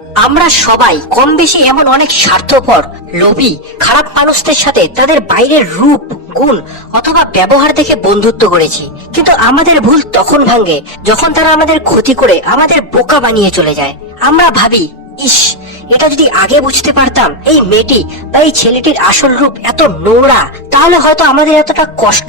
আমরা সবাই কম বেশি এমন অনেক স্বার্থপর, লোভী, খারাপ মানুষদের সাথে তাদের বাইরের রূপ, গুণ অথবা ব্যবহার দেখে বন্ধুত্ব করেছি। কিন্তু আমাদের ভুল তখন ভাঙে যখন তারা আমাদের ক্ষতি করে আমাদের বোকা বানিয়ে চলে যায়। আমরা ভাবি, ইস, এটা যদি আগে বুঝতে পারতাম এই মেয়েটি বা এই ছেলেটির আসল রূপ এত নোংরা, তাহলে হয়তো আমাদের এতটা কষ্ট,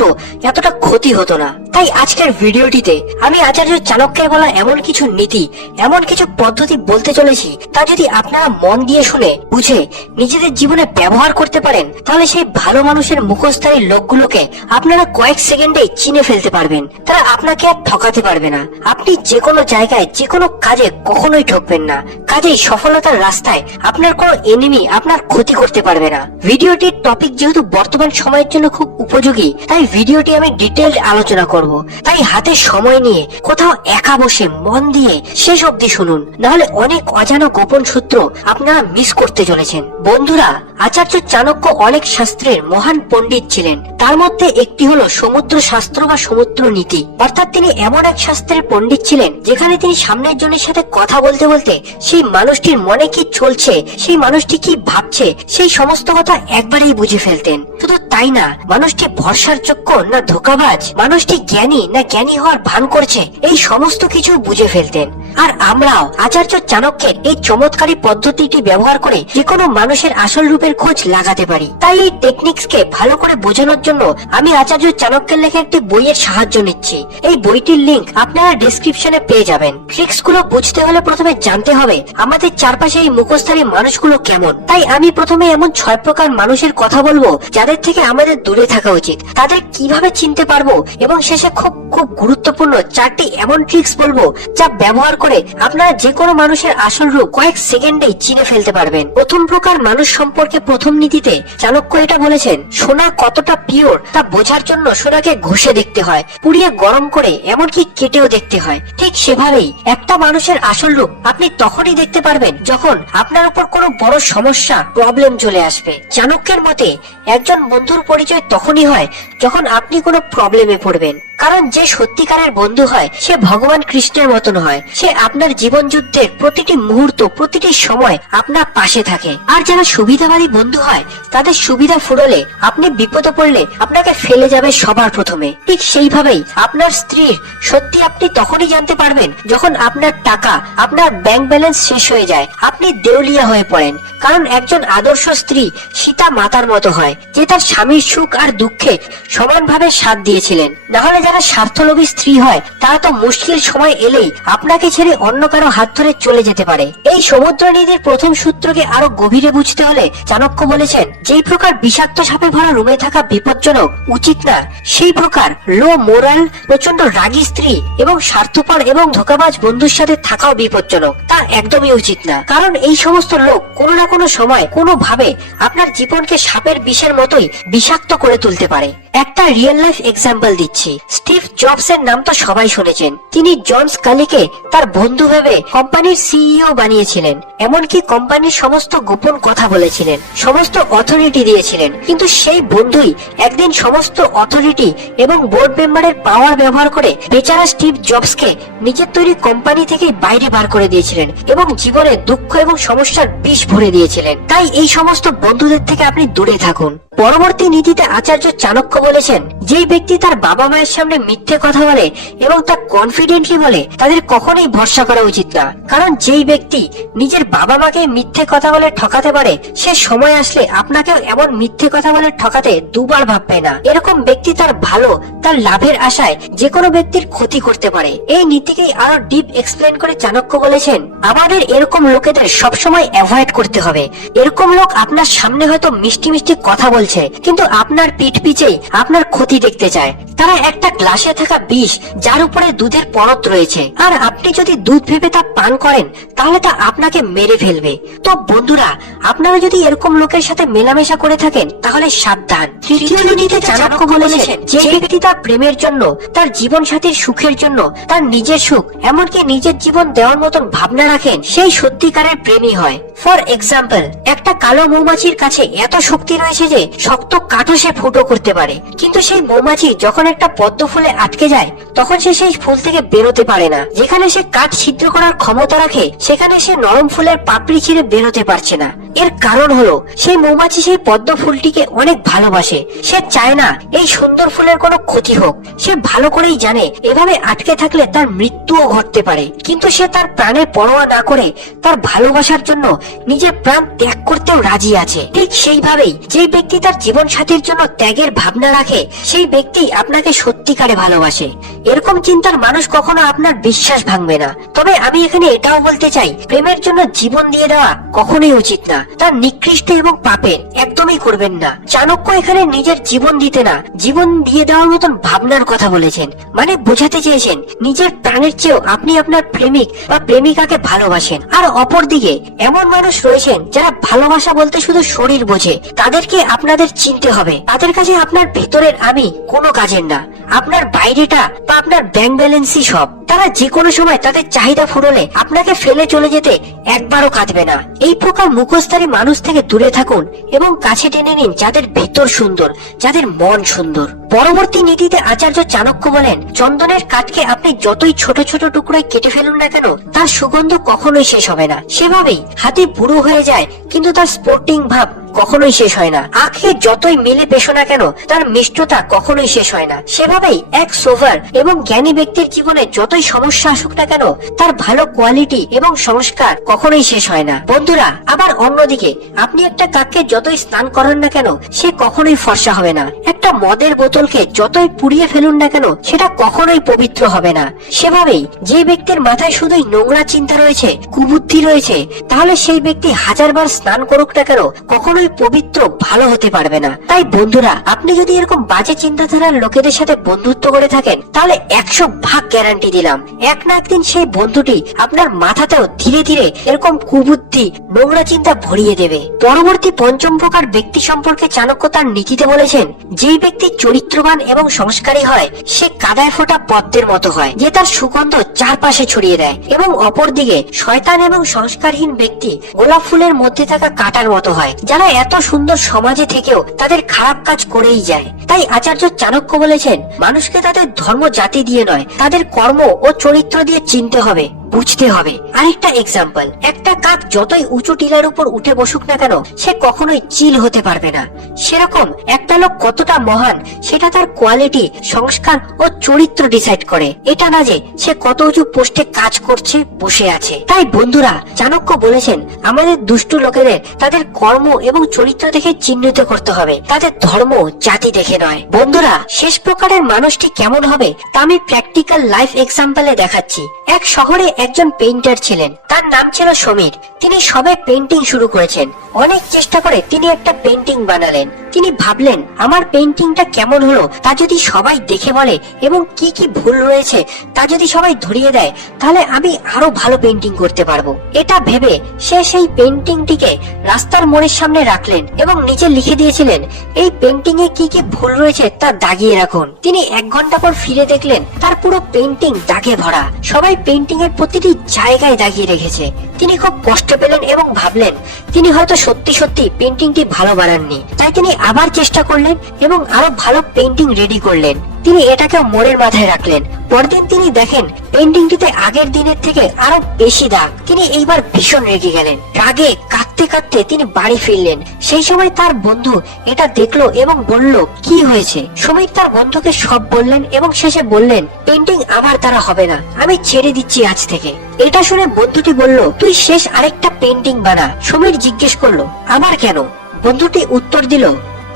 এতটা ক্ষতি হতো না। তাই আজকের ভিডিওটিতে আমি আচার্য চাণক্যের বলা এমন কিছু নীতি, এমন কিছু পদ্ধতি বলতে চলেছি, তা যদি আপনারা মন দিয়ে শুনে বুঝে নিজেদের জীবনে ব্যবহার করতে পারেন, তাহলে সেই ভালো মানুষের মুখোশধারী লোকগুলোকে আপনারা কয়েক সেকেন্ডে চিনে ফেলতে পারবেন। তারা আপনাকে আর ঠকাতে পারবে না। আপনি যে কোনো জায়গায়, যে কোনো কাজে কখনোই ঠকবেন না। কাজেই সফলতার রাস্তায় আপনার কোনো এনিমি আপনার ক্ষতি করতে পারবে না। ভিডিওটির টপিক যেহেতু বর্তমান সময়ের জন্য খুব উপযোগী, তাই ভিডিওটি আমি ডিটেইলড আলোচনা করব। তাই হাতে সময় নিয়ে কোথাও একা বসে মন দিয়ে শেষ অবধি শুনুন, নাহলে অনেক অজানা গোপন সূত্র আপনারা মিস করতে চলেছেন। বন্ধুরা, আচার্য চাণক্য অনেক শাস্ত্রের মহান পণ্ডিত ছিলেন। তার মধ্যে একটি হলো সমুদ্র শাস্ত্র বা সমুদ্র নীতি। অর্থাৎ তিনি এমন এক শাস্ত্রের পণ্ডিত ছিলেন যেখানে তিনি সামনের জনের সাথে কথা বলতে বলতে সেই মানুষটির মনে কি চলছে, সেই মানুষটি কি ভাবছে, সেই সমস্ত কথা একবারেই বুঝে ফেলতেন। শুধু তাই না, মানুষটি ভরসার যোগ্য না ধোঁকাবাজ, মানুষটি জ্ঞানী না জ্ঞানী হওয়ার ভান করছে, এই সমস্ত কিছু বুঝে ফেলতেন। আর আমরাও আচার্য চাণক্যের এই চমৎকারী পদ্ধতিটি ব্যবহার করে যে কোনো মানুষের আসল রূপের খোঁজ লাগাতে পারি। তাই এই টেকনিক্সকে ভালো করে বোঝানোর জন্য আমি আচার্য চাণক্যের লেখা একটি বইয়ের সাহায্য নিচ্ছি। এই বইটির লিংক আপনারা ডেসক্রিপশনে পেয়ে যাবেন। ট্রিক্স গুলো বুঝতে হলে প্রথমে জানতে হবে আমাদের চারপাশে এই মুখোশধারী মানুষগুলো কেমন। তাই আমি প্রথমে এমন 6 প্রকার মানুষের কথা বলবো যাদের থেকে আমাদের দূরে থাকা উচিত, তাদের কিভাবে চিনতে পারবো, এবং শেষে খুব খুব গুরুত্বপূর্ণ 4টি এমন ট্রিক্স বলবো যা ব্যবহার করে আপনারা যে কোনো মানুষের আসল রূপ কয়েক সেকেন্ডেই চিনে ফেলতে পারবেন। প্রথম প্রকার মানুষ সম্পর্কে প্রথম নীতিতে চাণক্য এটা বলেছেন, সোনা কতটা পিওর তা বোঝার জন্য সোনাকে ঘষে দেখতে হয়, পুড়িয়ে গরম করে, এমনকি কেটেও দেখতে হয়। ঠিক সেভাবেই একটা মানুষের আসল রূপ আপনি তখনই দেখতে পারবেন যখন আপনার উপর কোনো বড় সমস্যা, প্রবলেম চলে আসবে। চাণক্যের মতে একজন বন্ধুর পরিচয় তখনই হয় যখন আপনি কোনো প্রবলেমে পড়বেন। কারণ যে সত্যিকারের বন্ধু হয় সে ভগবান কৃষ্ণের মতন হয়। সে আপনার জীবন যুদ্ধের প্রতিটি মুহূর্ত, প্রতিটি সময় আপনার পাশে থাকে। আর যারা সুবিধাবাদী বন্ধু হয়, তাদের সুবিধা ফুরলে, আপনি বিপদে পড়লে আপনাকে ফেলে যাবে সবার প্রথমে। ঠিক সেইভাবেই আপনার স্ত্রীর সত্যি আপনি তখনই জানতে পারবেন যখন আপনার টাকা, আপনার ব্যাংক ব্যালেন্স শেষ হয়ে যায়, আপনি দেউলিয়া হয়ে পড়েন। কারণ একজন আদর্শ স্ত্রী সীতা মাতার মতো হয়, যে তার স্বামীর সুখ আর দুঃখে সমানভাবে সাথ দিয়েছিলেন। নাহলে যারা স্বার্থলোভী স্ত্রী হয়, তারা তো মুশকিল সময় এলেই আপনাকে ছেড়ে অন্য কারো হাত ধরে চলে যেতে পারে। এই সমুদ্র নীতির প্রথম সূত্রকে আরো গভীরে বুঝতে হলে চাণক্য বলেছেন, যেই প্রকার বিষাক্ত সাপে ভরা রুমে থাকা বিপজ্জনক, উচিত না, সেই প্রকার লো মোরাল, প্রচন্ড রাগী স্ত্রী এবং স্বার্থপর এবং ধোঁকাবাজ বন্ধুর সাথে থাকাও বিপজ্জনক। তা একদমই উচিত না। কারণ এই সমস্ত লোক কোনো না কোনো সময়, কোনো ভাবে আপনার জীবনকে সাপের বিষের মতোই বিষাক্ত করে তুলতে পারে। একটা রিয়েল লাইফ এক্সাম্পল দিচ্ছি। স্টিভ জবস এর নাম তো সবাই শুনেছেন। তিনি জন স্কালিকে তার বন্ধু ভেবে কোম্পানির সিইও বানিয়েছিলেন, এমনকি কোম্পানির সমস্ত গোপন কথা বলেছিলেন, সমস্ত অথরিটি দিয়েছিলেন। কিন্তু সেই বন্ধুই একদিন সমস্ত অথরিটি এবং বোর্ড মেম্বারের পাওয়ার ব্যবহার করে বেচারা স্টিভ জবসকে নিজের তৈরি কোম্পানি থেকে বাইরে বার করে দিয়েছিলেন এবং জীবনে দুঃখ এবং সমস্যার বিষ ভরে দিয়েছিলেন। তাই এই সমস্ত বন্ধুদের থেকে আপনি দূরে থাকুন। পরবর্তী নীতিতে আচার্য চাণক্য বলেছেন, যেই ব্যক্তি তার বাবা মায়ের সামনে মিথ্যে কথা বলে এবং তা কনফিডেন্টলি বলে, তাদের কখনোই ভরসা করা উচিত না। কারণ যেই ব্যক্তি নিজের বাবা মাকে মিথ্যে কথা বলে ঠকাতে পারে, সে সময় আসলে আপনাকেও এমন মিথ্যে কথা বলে ঠকাতে দুবার ভাববে না। এরকম ব্যক্তি তার ভালো, তার লাভের আশায় যে কোনো ব্যক্তির ক্ষতি করতে পারে। এই নীতিকেই আরো ডিপ এক্সপ্লেন করে চাণক্য বলেছেন, আমাদের এরকম লোকেদের সবসময় অ্যাভয়েড করতে হবে। এরকম লোক আপনার সামনে হয়তো মিষ্টি মিষ্টি কথা বলছে, কিন্তু আপনার পিঠ পিছেই আপনার ক্ষতি দেখতে চায়। তারা একটা গ্লাসে থাকা বিষ যার উপরে দুধের পরত রয়েছে, আর আপনি যদি দুধ ভেবে তা পান করেন, তাহলে তা আপনাকে মেরে ফেলবে। তো বন্ধুরা, আপনারা যদি এরকম লোকের সাথে মেলামেশা করে থাকেন, তাহলে সাবধান। তৃতীয় নীতিতে চাণক্য বলেছেন, যে ব্যক্তি তার প্রেমের জন্য, তার জীবন সাথীর সুখের জন্য, তার নিজের সুখ, এমনকি নিজের জীবন দেওয়ার মতন ভাবনা রাখেন, সেই সত্যিকারের প্রেমী হয়। ফর এক্সাম্পল, একটা কালো মৌমাছির কাছে এত শক্তি রয়েছে যে শক্ত কাঠও সে ফুটো করতে পারে, কিন্তু সেই মৌমাছি যখন একটা পদ্ম ফুলে আটকে যায় তখন সে সেই ফুল থেকে বেরোতে পারে না। যেখানে সে কাঠ ছিদ্র করার ক্ষমতা রাখে সেখানে সে নরম ফুলের পাপড়ি ছিঁড়ে বেরোতে পারছে না। এর কারণ হলো সেই মৌমাছি সেই পদ্ম ফুলটিকে অনেক ভালোবাসে। সে চায় না এই সুন্দর ফুলের কোনো ক্ষতি হোক। সে ভালো করেই জানে এভাবে আটকে থাকলে তার মৃত্যুও ঘটতে পারে, কিন্তু সে তার প্রাণের পরোয়া না করে তার ভালোবাসার জন্য নিজের প্রাণ ত্যাগ করতেও রাজি আছে। ঠিক সেইভাবেই যে ব্যক্তি তার জীবন সাথীর জন্য ত্যাগের ভাবনা রাখে সেই ব্যক্তি আপনাকে সত্যিকারে ভালোবাসে। এরকম চিন্তার মানুষ কখনো আপনার বিশ্বাস ভাঙবে না। তবে আমি এখানে এটাও বলতে চাই, প্রেমের জন্য জীবন দিয়ে দেওয়া কখনোই উচিত না। তার নিকৃষ্ট এবং পাপের একদমই করবেন না। চাণক্য এখানে নিজের জীবন দিতে না, জীবন দিয়ে দেওয়ার মতন ভাবনার কথা বলেছেন। মানে বোঝাতে চেয়েছেন নিজের প্রাণের চেয়েও আপনি আপনার প্রেমিক বা প্রেমিকাকে ভালোবাসেন। আর অপরদিকে এমন মানুষ রয়েছেন যারা ভালোবাসা বলতে শুধু শরীর বোঝে। তাদেরকে আপনাদের চিনতে হবে। তাদের কাছে আপনার ভেতরের আমি কোনো কাজের না, আপনার বাইরেটা বা আপনার ব্যাংক ব্যালেন্সই সব। তারা যে কোনো সময় তাদের চাহিদা ফুরলে আপনাকে ফেলে চলে যেতে একবারও কাঁদবে না। এই প্রকার মুখোশধারী মানুষ থেকে দূরে থাকুন এবং কাছে টেনে নিন যাদের ভেতর সুন্দর, যাদের মন সুন্দর। পরবর্তী নীতিতে আচার্য চাণক্য বলেন, চন্দনের কাঠকে আপনি যতই ছোট ছোট টুকরোয় কেটে ফেলুন না কেন তার সুগন্ধ কখনোই শেষ হবে না। সেভাবেই হাতি বুড়ো হয়ে যায় কিন্তু তার স্পোর্টিং ভাব কখনোই শেষ হয় না। আখে যতই মিলে পেশো না কেন তার মিষ্টতা কখনোই শেষ হয় না। সেভাবেই এক সোভার এবং জ্ঞানী ব্যক্তির জীবনে যতই সমস্যা আসুক না কেন তার ভালো কোয়ালিটি এবং সংস্কার কখনোই শেষ হয় না। বন্ধুরা, আবার অন্যদিকে আপনি একটা কাককে যতই স্নান করান না কেন সে কখনোই ফর্সা হবে না। একটা মদের বোতলকে যতই পুড়িয়ে ফেলুন না কেন সেটা কখনোই পবিত্র হবে না। সেভাবেই যে ব্যক্তির মাথায় শুধুই নোংরা চিন্তা রয়েছে, কুবুদ্ধি রয়েছে, তাহলে সেই ব্যক্তি হাজারবার স্নান করুক না কেন কখনোই পবিত্র ভালো হতে পারবে না। তাই বন্ধুরা, আপনি যদি এরকম বাজে চিন্তাধারার লোকেদের সাথে বন্ধুত্ব করে থাকেন তাহলে 100 ভাগ গ্যারান্টি দিলাম এক না একদিন সেই বন্ধুটি আপনার মাথাতেও ধীরে ধীরে এরকম কুবুদ্ধি নোংরা চিন্তা ভরিয়ে দেবে। পরবর্তী পঞ্চম প্রকার ব্যক্তি সম্পর্কে চাণক্য তার নীতিতে বলেছেন, যে ব্যক্তি চরিত্রবান এবং সংস্কারী হয় সে কাদায় ফোটা পদ্মের মতো হয় যে তার সুগন্ধ চারপাশে ছড়িয়ে দেয়, এবং অপরদিকে শয়তান এবং সংস্কারহীন ব্যক্তি গোলাপ ফুলের মধ্যে থাকা কাঁটার মতো হয় যারা এত সুন্দর সমাজে থেকেও তাদের খারাপ কাজ করেই যায়। তাই আচার্য চাণক্য বলেছেন, মানুষকে তাদের ধর্ম জাতি দিয়ে নয় তাদের কর্ম ও চরিত্র দিয়ে চিনতে হবে, বুঝতে হবে। আরেকটা এক্সাম্পল, একটা কাক যতই উঁচু টিলার উপর উঠে বসুক না কেন সে কখনোই চিল হতে পারবে না। সেরকম একটা লোক কতটা মহান সেটা তার কোয়ালিটি, সংস্কার ও চরিত্র ডিসাইড করে, এটা না যে সে কত উঁচু পোস্টে কাজ করছে, বসে আছে। তাই বন্ধুরা, চাণক্য বলেছেন আমাদের দুষ্টু লোকেদের তাদের কর্ম এবং চরিত্র দেখে চিহ্নিত করতে হবে, তাদের ধর্ম জাতি দেখে নয়। বন্ধুরা, শেষ প্রকারের মানুষটি কেমন হবে তা আমি প্র্যাকটিক্যাল লাইফ এক্সাম্পলে দেখাচ্ছি। এক শহরে একজন পেইন্টার ছিলেন, তার নাম ছিল সমীর। তিনি সবে পেইন্টিং শুরু করেছেন। অনেক চেষ্টা করে তিনি একটা পেইন্টিং বানালেন। তিনি ভাবলেন আমার পেইন্টিংটা কেমন হলো তা যদি সবাই দেখে বলে এবং কি কি ভুল রয়েছে তা যদি সবাই ধরিয়ে দেয় তাহলে আমি আরো ভালো পেইন্টিং করতে পারবো। এটা ভেবে সে সেই পেইন্টিংটিকে রাস্তার মোড়ের সামনে রাখলেন এবং নিচে লিখে দিয়েছিলেন এই পেইন্টিং এ কি কি ভুল রয়েছে তা দাগিয়ে রাখুন। তিনি 1 ঘন্টা পর ফিরে দেখলেন তার পুরো পেইন্টিং দাগে ভরা, সবাই পেইন্টিং এর প্রতিটি জায়গায় দাগিয়ে রেখেছে। তিনি খুব কষ্ট পেলেন এবং ভাবলেন তিনি হয়তো সত্যি সত্যি পেইন্টিংটি ভালো বানাননি। তাই তিনি আবার চেষ্টা করলেন এবং আরো ভালো পেইন্টিং রেডি করলেন। তিনি এটাকে মোড়ের মাথায় রাখলেন। পরদিন তিনি দেখেন পেইন্টিংটিতে আগের দিনের থেকে আরো বেশি দাগ। তিনি এইবার ভীষণ রেগে গেলেন। রাগে কাঁদতে কাঁদতে তিনি বাড়ি ফিরলেন। সেই সময় তার বন্ধু এটা দেখলো এবং বলল কি হয়েছে। সমীর তার বন্ধুকে সব বললেন এবং শেষে বললেন পেইন্টিং আমার দ্বারা হবে না, আমি ছেড়ে দিচ্ছি আজ থেকে। এটা শুনে বন্ধুটি বলল তুই শেষ আরেকটা পেইন্টিং বানা। সমীর জিজ্ঞেস করলো আবার কেন? বন্ধুটি উত্তর দিল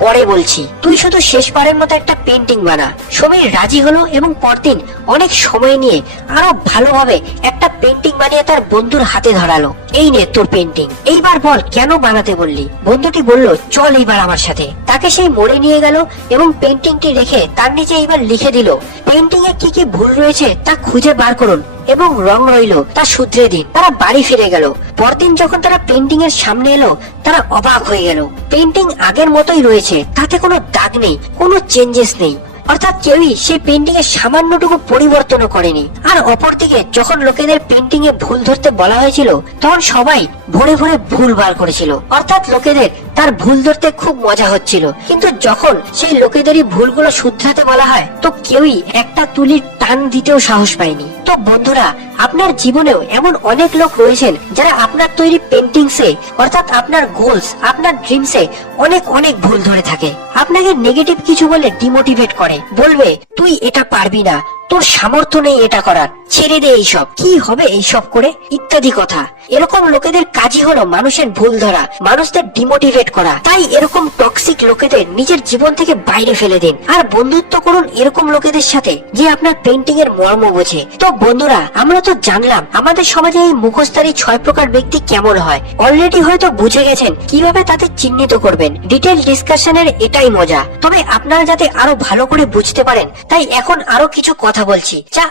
পরে বলছি, তুই শুধু শেষবারের মতো একটা পেইন্টিং বানা। সমীর রাজি হলো এবং পরদিন অনেক সময় নিয়ে আরো ভালোভাবে একটা পেইন্টিং বানিয়ে তার বন্ধুর হাতে ধরালো। এই নে তোর পেইন্টিং, এইবার বল কেন বানাতে বললি? বন্ধুটি বলল চল এইবার আমার সাথে। তাকে সেই মোড়ে নিয়ে গেল এবং পেইন্টিংটি রেখে তার নিচে এইবার লিখে দিল পেইন্টিং এ কি কি ভুল রয়েছে তা খুঁজে বার করুন এবং রং রইল তা শুধরে দিন। তারা বাড়ি ফিরে গেল। পরদিন যখন তারা পেইন্টিং এর সামনে এলো তারা অবাক হয়ে গেল। পেইন্টিং আগের মতোই রয়েছে, তাতে কোনো দাগ নেই, কোনো চেঞ্জেস নেই। অর্থাৎ কেউই সেই পেন্টিং এর সামান্যটুকু পরিবর্তনও করেনি। আর অপরদিকে যখন লোকেদের পেন্টিং এ ভুল ধরতে বলা হয়েছিল তখন সবাই ভরে ভরে ভুল বার করেছিল, অর্থাৎ লোকেদের তার ভুল ধরতে খুব মজা হচ্ছিল। কিন্তু যখন সেই লোকেদেরই ভুলগুলো শুধরাতে বলা হয় তো কেউই একটা তুলির টান দিতেও সাহস পায়নি। তো বন্ধুরা, আপনার জীবনেও এমন অনেক লোক রয়েছেন যারা আপনার তৈরি পেন্টিংসে অর্থাৎ আপনার গোলস, আপনার ড্রিমসে অনেক অনেক ভুল ধরে থাকে। আপনাকে নেগেটিভ কিছু বলে ডিমোটিভেট করে, বলবে তুই এটা পারবি না, তোর সামর্থ্য নেই এটা করার, ছেড়ে দে এইসব, কি হবে এইসব করে, ইত্যাদি কথা। এরকম লোকেদের কাজই হলো মানুষের ভুল ধরা, মানুষদের ডিমোটিভেট করা। তাই এরকম টক্সিক লোকেদের নিজের জীবন থেকে বাইরে ফেলে দিন আর বন্ধুত্ব করুন এরকম লোকেদের সাথে যে আপনার পেন্টিং এর মর্ম বোঝে। তো বন্ধুরা, আমরা তো জানলাম আমাদের সমাজে এই মুখোশধারী 6 প্রকার ব্যক্তি কেমন হয়। অলরেডি হয়তো বুঝে গেছেন কিভাবে তাদের চিহ্নিত করবেন। ডিটেল ডিসকাশনের এটাই মজা। তবে আপনারা যাতে আরো ভালো করে বুঝতে পারেন তাই এখন আরো কিছু কথা বলছি যা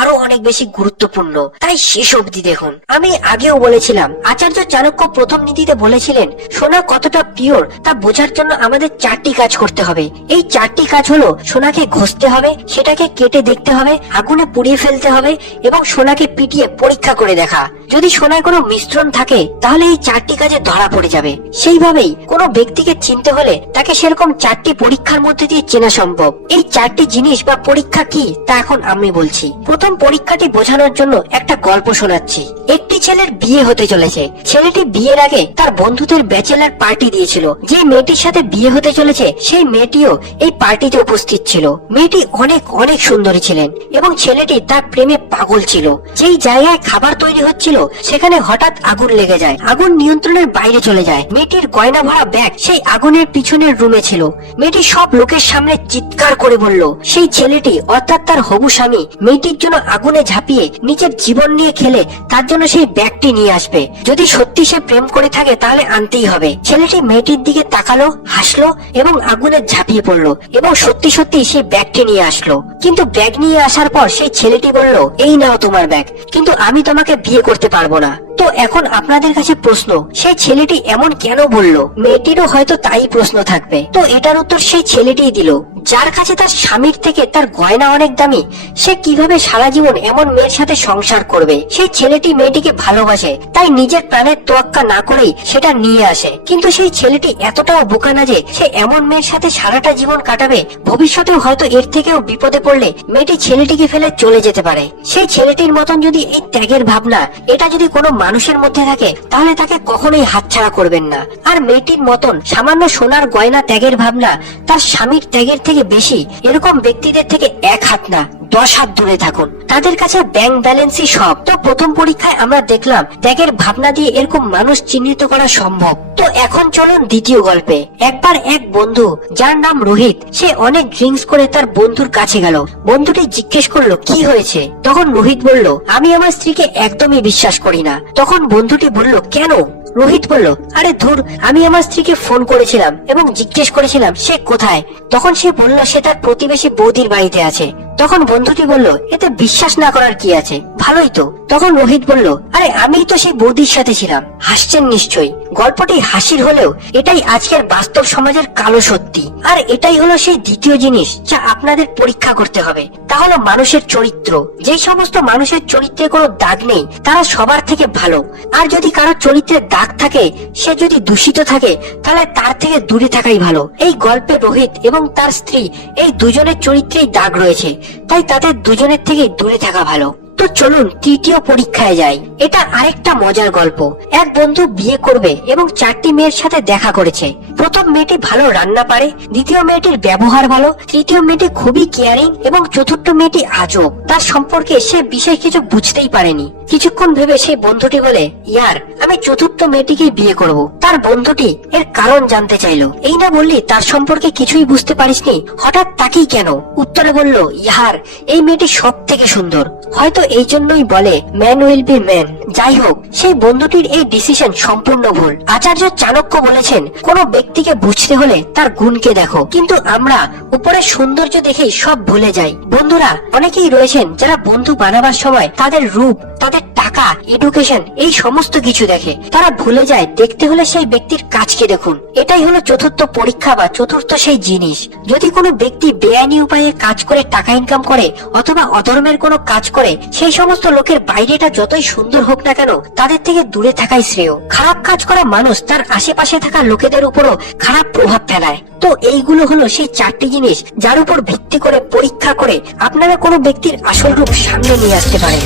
আরো অনেক বেশি গুরুত্বপূর্ণ, তাই শেষ অবধি দেখুন। আমি আগেও বলেছিলাম আচার্য চাণক্য প্রথম নীতিতে বলেছিলেন সোনা কতটা পিওর তা বোঝার জন্য আমাদের 4টি কাজ করতে হবে। এই 4টি কাজ হলো সোনাকে ঘষতে হবে, সেটাকে কেটে দেখতে হবে, আগুনে পুড়িয়ে ফেলতে হবে এবং সোনাকে পিটিয়ে পরীক্ষা করে দেখা। যদি সোনায় কোনো মিশ্রণ থাকে তাহলে এই 4টি কাজে ধরা পড়ে যাবে। সেইভাবেই কোনো ব্যক্তিকে চিনতে হলে তাকে সেরকম 4টি পরীক্ষার মধ্যে দিয়ে চেনা সম্ভব। এই 4টি জিনিস বা পরীক্ষা কি তা এখন আমি বলছি। প্রথম পরীক্ষাটি বোঝানোর জন্য একটা গল্প শোনাচ্ছি। একটি ছেলের বিয়ে হতে চলেছে। ছেলেটি বিয়ের আগে তার বন্ধুদের ব্যাচেলার পার্টি দিয়েছিল। যে মেয়েটির সাথে বিয়ে হতে চলেছে সেই মেয়েটিও এই পার্টিতে উপস্থিত ছিল। মেয়েটি অনেক অনেক সুন্দরী ছিলেন এবং ছেলেটি তার প্রেমে পাগল ছিল। যেই জায়গায় খাবার তৈরি হচ্ছিল সেখানে হঠাৎ আগুন লেগে যায়। আগুন নিয়ন্ত্রণের বাইরে চলে যায়। মেয়েটির গয়না ভরা ব্যাগ সেই আগুনের পিছনের রুমে ছিল। মেয়েটি সব লোকের সামনে চিৎকার করে বলল সেই ছেলেটি অর্থাৎ তার হবু স্বামী মেয়েটির জন্য আগুনে ঝাঁপিয়ে নিজের জীবন নিয়ে খেলে তার জন্য সেই ব্যাগটি নিয়ে আসবে। যদি সত্যি সে প্রেম করে থাকে তাহলে আনতেই হবে। ছেলেটি মেয়েটির দিকে তাকালো, হাসলো এবং আগুনে ঝাঁপিয়ে পড়লো এবং সত্যি সত্যি সেই ব্যাগটি নিয়ে আসলো। কিন্তু ব্যাগ নিয়ে আসার পর সেই ছেলেটি বলল এই নাও তোমার ব্যাগ, কিন্তু আমি তোমাকে বিয়ে করতে পারবো না। তো এখন আপনাদের কাছে প্রশ্ন, সেই ছেলেটি এমন কেন বলল? মেয়েটিরও হয়তো তাই প্রশ্ন থাকবে। তো এটার উত্তর সেই ছেলেটিই দিল। যার কাছে তার স্বামীর থেকে তার গয়না অনেক দামি, সে কিভাবে সারা জীবন এমন মেয়ের সাথে সংসার করবে? সেই ছেলেটি মেয়েটিকে ভালোবাসে, তাই নিজের প্রাণের তোয়াক্কা না করেই সেটা নিয়ে আসে। কিন্তু সেই ছেলেটি এতটাও বোকা না যে সে এমন মেয়ের সাথে সারাটা জীবন কাটাবে। ভবিষ্যতেও হয়তো এর থেকেও বিপদে পড়লে মেয়েটি ছেলেটিকে ফেলে চলে যেতে পারে। সেই ছেলেটির মতন যদি এই ত্যাগের ভাবনা এটা যদি কোনো মানুষের মধ্যে থাকে তাহলে তাকে কখনোই হাতছাড়া করবেন না। আর মেয়েটির মতন সামান্য সোনার গয়না ত্যাগের ভাবনা তার স্বামীর ত্যাগের থেকে বেশি এরকম ব্যক্তিদের থেকে 1 হাত না 10 হাত দূরে থাকুন। তাদের কাছে ব্যাংক ব্যালেন্সই সব। তো প্রথম পরীক্ষায় আমরা দেখলাম ত্যাগের ভাবনা দিয়ে এরকম মানুষ চিহ্নিত করা সম্ভব। তো এখন চলুন দ্বিতীয় গল্পে। একবার এক বন্ধু যার নাম রোহিত, সে অনেক ড্রিঙ্কস করে তার বন্ধুর কাছে গেল। বন্ধুটি জিজ্ঞেস করলো কি হয়েছে? তখন রোহিত বলল আমি আমার স্ত্রীকে একদমই বিশ্বাস করি না। তখন বন্ধুটি বলল কেন? রোহিত বলল আরে ধুর, আমি আমার স্ত্রীকে ফোন করেছিলাম এবং জিজ্ঞেস করেছিলাম সে কোথায়। তখন সে বলল সে তার প্রতিবেশী বৌদির বাড়িতে আছে। তখন বন্ধুটি বলল এতে বিশ্বাস না করার কি আছে, ভালোই তো। তখন রোহিত বলল আরে আমি তো সেই বৌদির সাথে ছিলাম। হাসছেন নিশ্চয়ই। গল্পটি হাসির হলেও এটাই আজকের বাস্তব সমাজের কালো সত্যি। আর এটাই হলো সেই দ্বিতীয় জিনিস যা আপনাদের পরীক্ষা করতে হবে, তা হলো মানুষের চরিত্র। যেই সমস্ত মানুষের চরিত্রে কোনো দাগ নেই তারা সবার থেকে ভালো। আর যদি কারো চরিত্রে দাগ থাকে, সে যদি দূষিত থাকে, তাহলে তার থেকে দূরে থাকাই ভালো। এই গল্পে রোহিত এবং তার স্ত্রী এই দুজনের চরিত্রেই দাগ রয়েছে, তাই তাদের দুজনের থেকে দূরে থাকা ভালো। তো চলুন তৃতীয় পরীক্ষায় যাই। এটা আরেকটা মজার গল্প। এক বন্ধু বিয়ে করবে এবং 4টি মেয়ের সাথে দেখা করেছে। প্রথম মেয়েটি ভালো রান্না পারে, দ্বিতীয় মেয়েটির ব্যবহার ভালো, তৃতীয় মেয়েটি খুবই কেয়ারিং এবং চতুর্থ মেয়েটি আজব। তার সম্পর্কে সে বিশেষ কিছু বুঝতেই পারেনি। কিছুক্ষণ ভেবে সেই বন্ধুটি বলে ইয়ার আমি চতুর্থ মেয়েটিকেই বিয়ে করব। তার বন্ধুটি এর কারণ জানতে চাইলো। এই না বললি তার সম্পর্কে কিছুই বুঝতে পারিসনি, হঠাৎ তাকেই কেন? উত্তরে বলল ইয়ার এই মেয়েটি সব থেকে সুন্দর, হয়তো এই জন্যই বলে ম্যান উইল বি ম্যান। যাই হোক, সেই বন্ধুটির এই ডিসিশন সম্পূর্ণ ভুল। আচার্য চাণক্য বলেছেন কোন ব্যক্তিকে বুঝতে হলে তার গুণকে দেখো, কিন্তু আমরা উপরে সৌন্দর্য দেখেই সব ভুলে যাই। বন্ধুরা, অনেকেই রয়েছেন যারা বন্ধু বানাবার সময় তাদের রূপ, তাদের টাকা টাকা, এডুকেশন, এই সমস্ত কিছু দেখে। তারা ভুলে যায় দেখতে হলে সেই ব্যক্তির কাজকে দেখুন। এটাই হলো চতুর্থ পরীক্ষা বা চতুর্থ সেই জিনিস। যদি কোনো ব্যক্তি বেআইনি উপায়ে কাজ করে টাকা ইনকাম করে অথবা অধর্মের কোনো কাজ করে, সেই সমস্ত লোকের বাইরেটা যতই সুন্দর হোক না কেন, তাদের থেকে দূরে থাকাই শ্রেয়। খারাপ কাজ করা মানুষ তার আশেপাশে থাকা লোকেদের উপরও খারাপ প্রভাব ফেলায়। তো এইগুলো হলো সেই 4টি জিনিস যার উপর ভিত্তি করে পরীক্ষা করে আপনারা কোনো ব্যক্তির আসল রূপ সামনে নিয়ে আসতে পারেন।